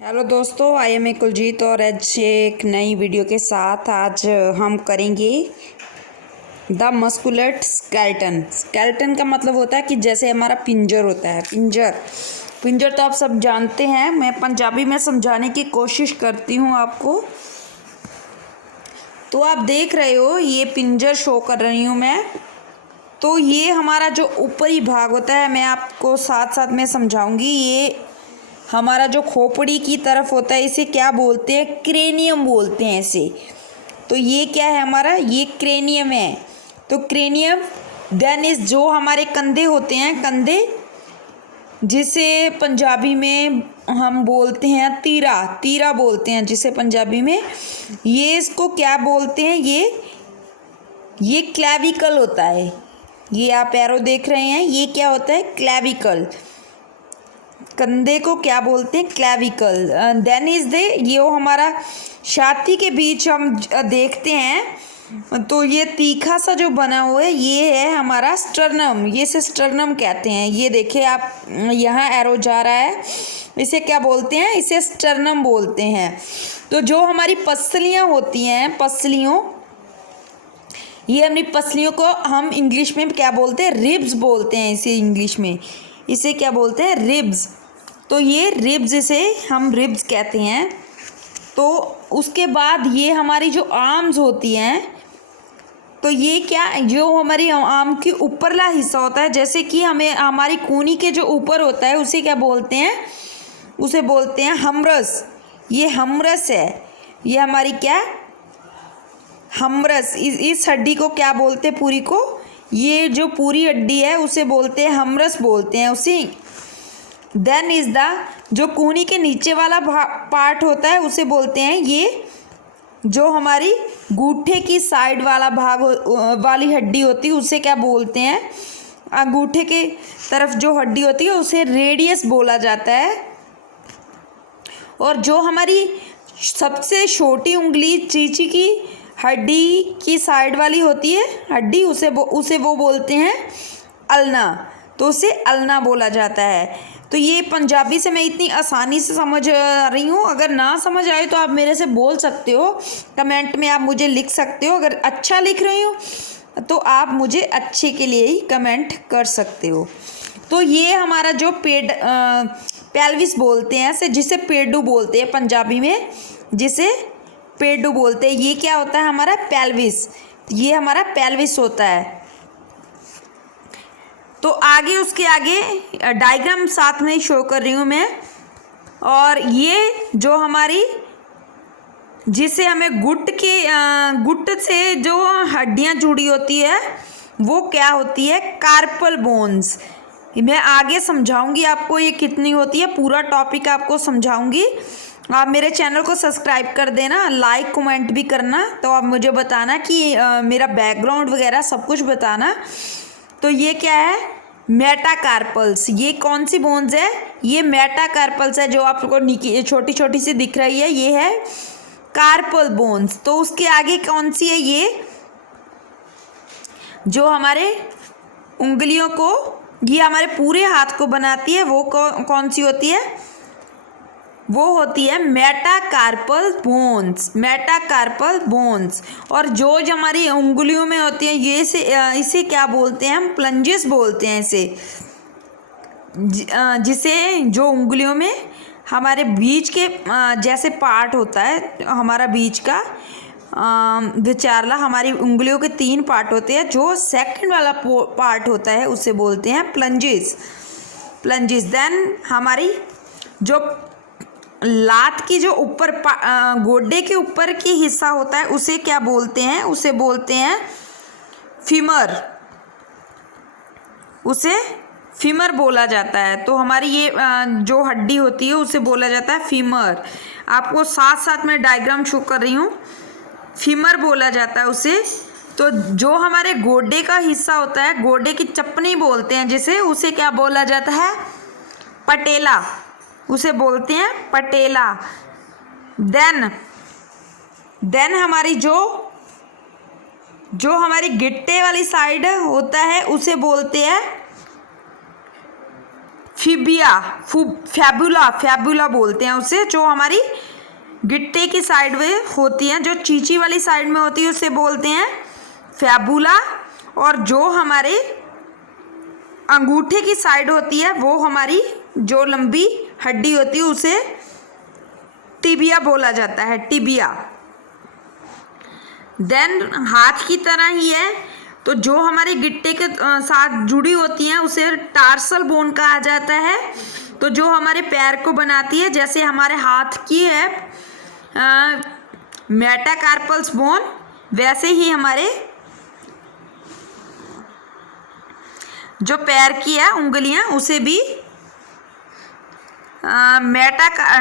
Hello दोस्तों, I am Kuljeet और आज एक नई वीडियो के साथ आज हम करेंगे द मस्कुलेट स्केलेटन। स्केलेटन का मतलब होता है कि जैसे हमारा पिंजर होता है। पिंजर तो आप सब जानते हैं। मैं पंजाबी में समझाने की कोशिश करती हूँ आपको। तो आप देख रहे हो, ये पिंजर शो कर रही हूँ मैं। तो ये हमारा जो ऊपरी भाग होता है, मैं आपको साथ साथ में समझाऊंगी। ये हमारा जो खोपड़ी की तरफ होता है, इसे क्या बोलते हैं? क्रेनियम बोलते हैं इसे। तो ये क्या है हमारा? ये क्रेनियम है। तो क्रेनियम देन इज जो हमारे कंधे होते हैं, कंधे जिसे पंजाबी में हम बोलते हैं तीरा। तीरा बोलते हैं जिसे पंजाबी में। ये इसको क्या बोलते हैं? ये क्लेविकल होता है। ये आप एरो देख रहे हैं, ये क्या होता है? क्लेविकल। कंधे को क्या बोलते हैं? क्लेविकल। देन इज दे ये वो हमारा छाती के बीच हम देखते हैं। तो ये तीखा सा जो बना हुआ है, ये है हमारा स्टर्नम। ये इसे स्टर्नम कहते हैं। ये देखिए आप, यहाँ एरो जा रहा है। इसे क्या बोलते हैं? इसे स्टर्नम बोलते हैं। तो जो हमारी पसलियाँ होती हैं, पसलियों, ये अपनी पसलियों को हम इंग्लिश में क्या बोलते हैं? रिब्स बोलते हैं इसे इंग्लिश में। इसे क्या बोलते हैं? रिब्स। तो ये रिब्स, इसे हम रिब्स कहते हैं। तो उसके बाद ये हमारी जो आर्म्स होती हैं, तो ये क्या, जो हमारी आर्म की ऊपरला हिस्सा होता है, जैसे कि हमें हमारी कूनी के जो ऊपर होता है, उसे क्या बोलते हैं? उसे बोलते हैं हमरस। ये हमरस है। ये हमारी क्या? हमरस। इस हड्डी को क्या बोलते हैं? पूरी को, ये जो पूरी हड्डी है उसे बोलते हैं हमरस बोलते हैं उसे। देन इज द जो कूहनी के नीचे वाला पार्ट होता है, उसे बोलते हैं, ये जो हमारी अंगूठे की साइड वाला भाग वाली हड्डी होती है, उसे क्या बोलते हैं? अंगूठे के तरफ जो हड्डी होती है उसे रेडियस बोला जाता है। और जो हमारी सबसे छोटी उंगली चीची की हड्डी की साइड वाली होती है हड्डी, उसे वो बोलते हैं अल्ना। तो उसे अल्ना बोला जाता है। तो ये पंजाबी से मैं इतनी आसानी से समझ रही हूँ। अगर ना समझ आए तो आप मेरे से बोल सकते हो, कमेंट में आप मुझे लिख सकते हो। अगर अच्छा लिख रही हूँ तो आप मुझे अच्छे के लिए ही कमेंट कर सकते हो। तो ये हमारा जो पेल्विस बोलते हैं ऐसे, जिसे पेडू बोलते हैं पंजाबी में, जिसे पेडू बोलते हैं। ये क्या होता है? हमारा पेल्विस। ये हमारा पेल्विस होता है। तो आगे, उसके आगे डायग्राम साथ में शो कर रही हूँ मैं। और ये जो हमारी, जिसे हमें गुट से जो हड्डियाँ जुड़ी होती है, वो क्या होती है? Carpal bones. मैं आगे समझाऊंगी आपको ये कितनी होती है, पूरा टॉपिक आपको समझाऊंगी। आप मेरे चैनल को सब्सक्राइब कर देना, लाइक कमेंट भी करना। तो आप मुझे बताना कि मेरा बैकग्राउंड वगैरह सब कुछ बताना। तो ये क्या है? मेटाकार्पल्स। ये कौन सी बोन्स है? ये मेटाकार्पल्स है, जो आपको छोटी छोटी सी दिख रही है, ये है कार्पल बोन्स। तो उसके आगे कौन सी है? ये जो हमारे उंगलियों को, ये हमारे पूरे हाथ को बनाती है, वो कौन सी होती है? वो होती है मेटाकार्पल बोन्स। Metacarpal bones. और जो हमारी उंगलियों में होती है, ये इसे क्या बोलते हैं? हम प्लंजेस बोलते हैं इसे। जिसे जो उंगलियों में हमारे बीच के जैसे पार्ट होता है, हमारा बीच का विचारला, हमारी उंगलियों के 3 पार्ट होते हैं। जो सेकंड वाला पार्ट होता है उसे बोलते हैं प्लंजेस। प्लंजेस। देन हमारी जो लात की जो ऊपर गोड्डे के ऊपर की हिस्सा होता है, उसे क्या बोलते हैं? उसे बोलते हैं फीमर। उसे फीमर बोला जाता है। तो हमारी ये जो हड्डी होती है उसे बोला जाता है फीमर। आपको साथ साथ में डायग्राम शो कर रही हूँ। फीमर बोला जाता है उसे। तो जो हमारे गोड्डे का हिस्सा होता है, गोड्डे की चपनी बोलते हैं जिसे, उसे क्या बोला जाता है? पटेला। उसे बोलते हैं पटेला। देन हमारी जो हमारी गिट्टे वाली साइड होता है, उसे बोलते हैं फैबुला बोलते हैं उसे, जो हमारी गिट्टे की साइड में होती है, जो चींची वाली साइड में होती है उसे बोलते हैं फैबुला, और जो हमारे अंगूठे की साइड होती है वो हमारी जो लंबी हड्डी होती है उसे टिबिया बोला जाता है, टिबिया। देन हाथ की तरह ही है, तो जो हमारे गिट्टे के साथ जुड़ी होती हैं उसे टार्सल बोन कहा जाता है। तो जो हमारे पैर को बनाती है, जैसे हमारे हाथ की है मेटाकार्पल्स बोन, वैसे ही हमारे जो पैर की है उंगलियां उसे भी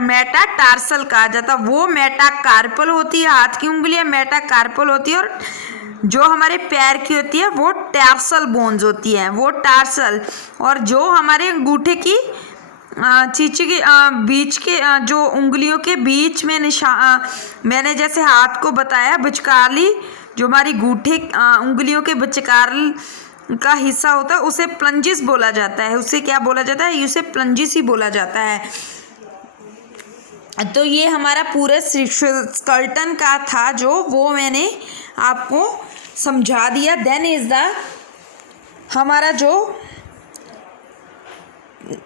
मेटाटार्सल कहा जाता है। वो मेटाकार्पल होती है, हाथ की उंगलियां मेटाकार्पल होती है, और जो हमारे पैर की होती है वो टार्सल बोन्स होती है, वो टार्सल। और जो हमारे अंगूठे की चींची के बीच के जो उंगलियों के बीच में मैंने जैसे हाथ को बताया बिचकारली, जो हमारी उंगलियों के बिचकार का हिस्सा होता है उसे प्लंजिस बोला जाता है। उसे क्या बोला जाता है? उसे प्लंजिस ही बोला जाता है। तो ये हमारा पूरा स्केलेटन का था जो वो मैंने आपको समझा दिया। देन इज द हमारा जो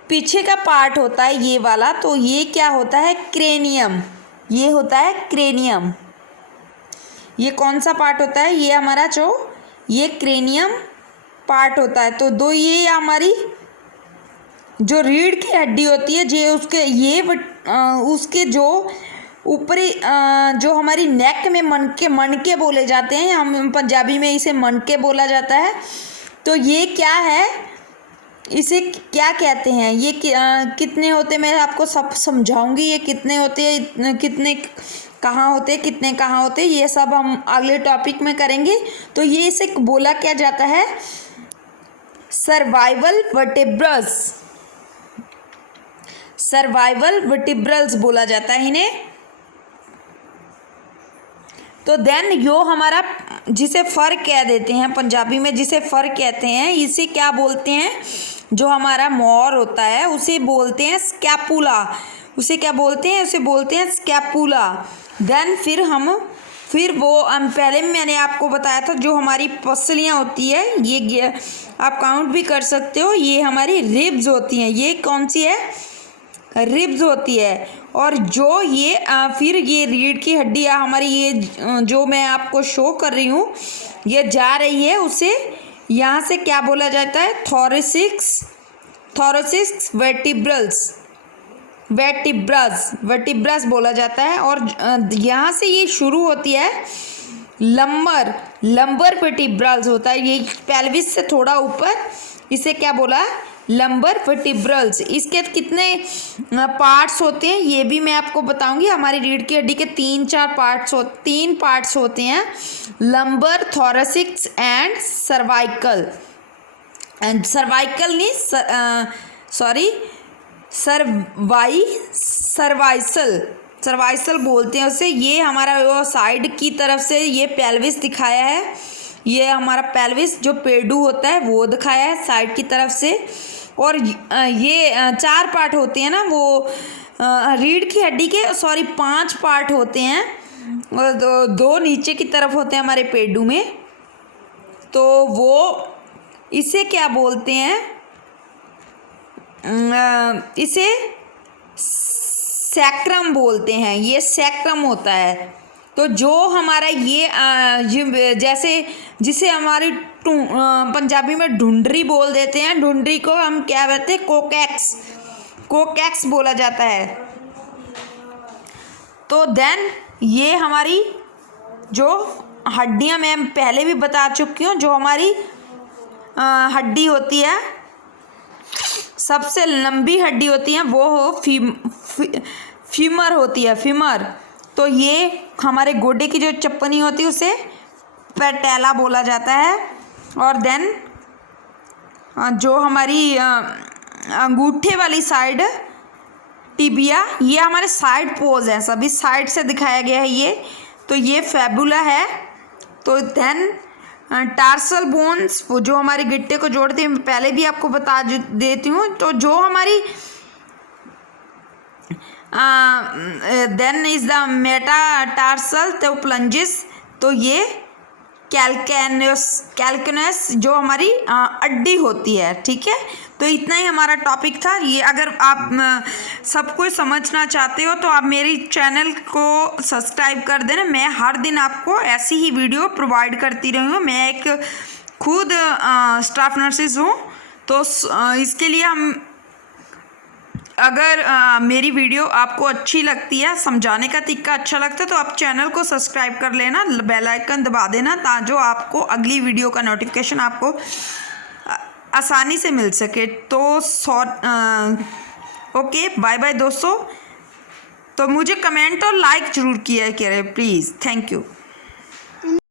पीछे का पार्ट होता है ये वाला, तो ये क्या होता है? क्रेनियम। ये होता है क्रेनियम। ये कौन सा पार्ट होता है? ये हमारा जो ये क्रेनियम पार्ट होता है। तो दो ये हमारी जो रीढ़ की हड्डी होती है, उसके जो ऊपरी जो हमारी नेक में मनके बोले जाते हैं, हम पंजाबी में इसे मनके बोला जाता है। तो ये क्या है, इसे क्या कहते हैं? ये कितने होते, मैं आपको सब समझाऊंगी। ये कितने होते हैं, कितने कहाँ होते हैं, कितने कहाँ होते हैं, ये सब हम अगले टॉपिक में करेंगे। तो ये इसे बोला क्या जाता है? सर्वाइवल वर्टिब्रल्स बोला जाता है इन्हें। तो देन यो हमारा जिसे फर कह देते हैं पंजाबी में, जिसे फर कहते हैं, इसे क्या बोलते हैं? जो हमारा मोर होता है उसे बोलते हैं स्कैपुला। उसे क्या बोलते हैं? उसे बोलते हैं स्कैपुला। देन फिर वो पहले मैंने आपको बताया था जो हमारी पसलियाँ होती है, ये आप काउंट भी कर सकते हो, ये हमारी रिब्स होती हैं। ये कौन सी है? रिब्स होती है। और जो ये फिर ये रीढ़ की हड्डियाँ हमारी, ये जो मैं आपको शो कर रही हूँ, ये जा रही है, उसे यहाँ से क्या बोला जाता है? थोरेसिक्स वर्टिब्रस बोला जाता है। और यहाँ से ये शुरू होती है लंबर वर्टिब्रल्स होता है, ये पेल्विस से थोड़ा ऊपर, इसे क्या बोला? लंबर वर्टिब्रल्स। इसके कितने पार्ट्स होते हैं ये भी मैं आपको बताऊंगी। हमारी रीढ़ की हड्डी के 3 पार्ट्स होते हैं, लंबर, थोरेसिक्स एंड सर्वाइकल। सर्वाइकल नहीं, सॉरी, सर्वाइसल बोलते हैं उसे। ये हमारा वो साइड की तरफ से ये पेल्विस दिखाया है, ये हमारा पेल्विस जो पेडू होता है वो दिखाया है साइड की तरफ से। और ये 4 पार्ट होते हैं ना, वो रीढ़ की हड्डी के 5 पार्ट होते हैं, और दो नीचे की तरफ होते हैं हमारे पेडू में। तो वो इसे क्या बोलते हैं? इसे सैक्रम बोलते हैं, ये सैक्रम होता है। तो जो हमारा ये जैसे जिसे हमारी पंजाबी में ढूंढरी बोल देते हैं, ढूंढरी को हम क्या कहते हैं? कोकैक्स बोला जाता है। तो देन ये हमारी जो हड्डियां मैं पहले भी बता चुकी हूँ, जो हमारी हड्डी होती है, सबसे लंबी हड्डी होती है वो फीमर होती है, फीमर। तो ये हमारे गोडे की जो चप्पनी होती है उसे पैटेला बोला जाता है। और देन जो हमारी अंगूठे वाली साइड टिबिया, ये हमारे साइड पोज है, सभी साइड से दिखाया गया है ये। तो ये फैबुला है। तो देन टार्सल बोन्स, वो जो हमारे गिट्टे को जोड़ते हैं, मैं पहले भी आपको बता देती हूँ। तो जो हमारी देन इज द मेटाटार्सल तो प्लंजिस, तो ये कैल्केनस जो हमारी अड्डी होती है। ठीक है, तो इतना ही हमारा टॉपिक था ये। अगर आप सब कुछ समझना चाहते हो तो आप मेरी चैनल को सब्सक्राइब कर देना। मैं हर दिन आपको ऐसी ही वीडियो प्रोवाइड करती रही हूँ। मैं एक खुद स्टाफ नर्सिस हूँ, तो इसके लिए हम अगर मेरी वीडियो आपको अच्छी लगती है, समझाने का तरीका अच्छा लगता है, तो आप चैनल को सब्सक्राइब कर लेना, बेल आइकन दबा देना, जो आपको अगली वीडियो का नोटिफिकेशन आपको आसानी से मिल सके। तो ओके, बाय बाय दोस्तों। तो मुझे कमेंट और लाइक ज़रूर किया करें प्लीज़। Thank you.